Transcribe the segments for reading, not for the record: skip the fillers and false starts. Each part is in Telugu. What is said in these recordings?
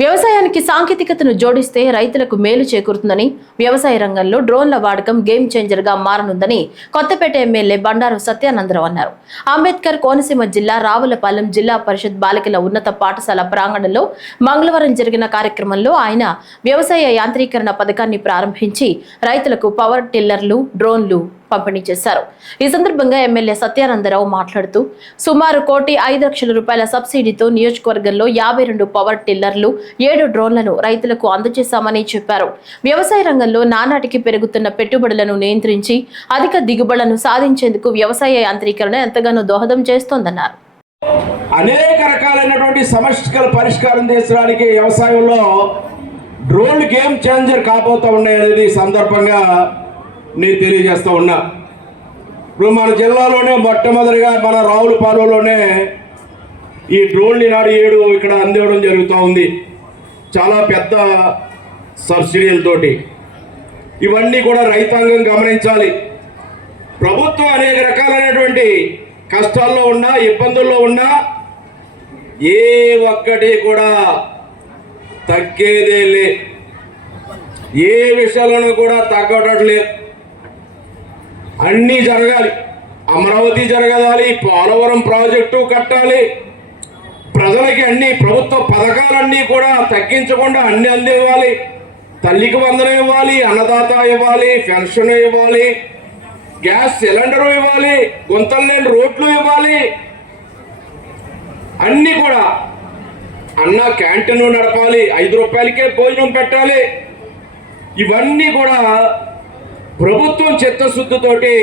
వ్యవసాయానికి సాంకేతికతను జోడిస్తే రైతులకు మేలు చేకూరుతుందని, వ్యవసాయ రంగంలో డ్రోన్ల వాడకం గేమ్ చేంజర్ గా మారనుందని కొత్తపేట ఎమ్మెల్యే బండారు సత్యానందరావు అన్నారు. అంబేద్కర్ కోనసీమ జిల్లా రావులపాలెం జిల్లా పరిషత్ బాలికల ఉన్నత పాఠశాల ప్రాంగణంలో మంగళవారం జరిగిన కార్యక్రమంలో ఆయన వ్యవసాయ యాంత్రీకరణ పథకాన్ని ప్రారంభించి రైతులకు పవర్ టిల్లర్లు, డ్రోన్లు పంపిణీ చేశారు. ఈ సందర్భంగా ఎమ్మెల్యే సత్యానందరావు మాట్లాడుతూ సుమారు 1,05,00,000 రూపాయల సబ్సిడీతో నియోజకవర్గంలో 52 పవర్ టిల్లర్లు, 7 డ్రోన్లను రైతులకు అందజేశామని చెప్పారు. వ్యవసాయ రంగంలో నానాటికి పెరుగుతున్న పెట్టుబడులను నియంత్రించి అధిక దిగుబడులను సాధించేందుకు వ్యవసాయ యాంత్రీకరణ ఎంతగానో దోహదం చేస్తోందన్నారు. అనేక రకాలైనటువంటి సమస్యల పరిష్కారం చేసడానికి వ్యవసాయంలో డ్రోన్ గేమ్ చేంజర్ కాబోతూ ఉన్నాయనేది సందర్భంగా నేను తెలియజేస్తూ ఉన్నా. ఇప్పుడు మన జిల్లాలోనే మొట్టమొదటిగా మన రావులపాలెంలోనే ఈ డ్రోన్ నాడు 7 ఇక్కడ అందివ్వడం జరుగుతూ ఉంది. చాలా పెద్ద సబ్సిడీలతోటి. ఇవన్నీ కూడా రైతాంగం గమనించాలి. ప్రభుత్వం అనేక రకాలైనటువంటి కష్టాల్లో ఉన్నా, ఇబ్బందుల్లో ఉన్నా ఏ ఒక్కటి కూడా తగ్గేదే లే, ఏ విషయాలను కూడా తగ్గట్లేదు. అన్నీ జరగాలి. అమరావతి జరగాలి, పోలవరం ప్రాజెక్టు కట్టాలి, ప్రజలకి అన్ని ప్రభుత్వ పథకాలన్నీ కూడా తగ్గించకుండా అన్ని అందివ్వాలి, తల్లికి వందనం ఇవ్వాలి, అన్నదాత ఇవ్వాలి, పెన్షన్ ఇవ్వాలి, గ్యాస్ సిలిండరు ఇవ్వాలి, గుంతలు లేని రోడ్లు ఇవ్వాలి, అన్నీ కూడా అన్న క్యాంటీన్ నడపాలి, 5 రూపాయలకే భోజనం పెట్టాలి. ఇవన్నీ కూడా ప్రభుత్వం చిత్తశుద్ధితోటి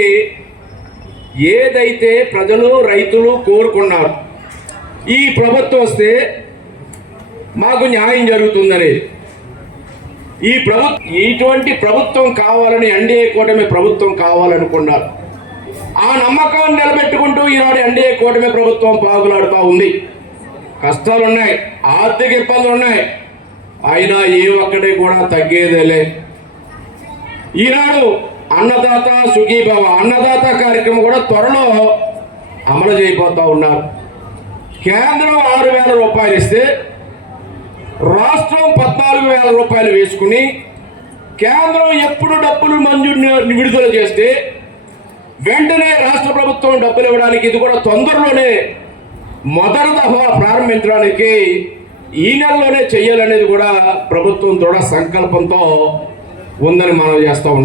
ఏదైతే ప్రజలు రైతులు కోరుకున్నారు, ఈ ప్రభుత్వం వస్తే మాకు న్యాయం జరుగుతుందని ఇటువంటి ప్రభుత్వం కావాలని ఎన్డీఏ కూటమి ప్రభుత్వం కావాలనుకున్నారు. ఆ నమ్మకాన్ని నిలబెట్టుకుంటూ ఈనాడు ఎన్డీఏ కూటమి ప్రభుత్వం పాగులాడుతూ ఉంది. కష్టాలున్నాయి, ఆర్థిక ఇబ్బందులు ఉన్నాయి, అయినా ఏ ఒక్కటి కూడా తగ్గేదేలే. ఈనాడు అన్నదాత సుఖీభవ అన్నదాత కార్యక్రమం కూడా త్వరలో అమలు చేయబోతూ ఉన్నారు. కేంద్రం 6,000 రూపాయలు ఇస్తే రాష్ట్రం 14,000 రూపాయలు వేసుకుని, కేంద్రం ఎప్పుడు డబ్బులు మంజూరు విడుదల చేస్తే వెంటనే రాష్ట్ర ప్రభుత్వం డబ్బులు ఇవ్వడానికి ఇది కూడా తొందరలోనే మొదటి దఫా ప్రారంభించడానికి ఈ నెలలోనే చేయాలనేది కూడా ప్రభుత్వం దృఢ సంకల్పంతో ఉందని మనం చేస్తూ ఉంటాం.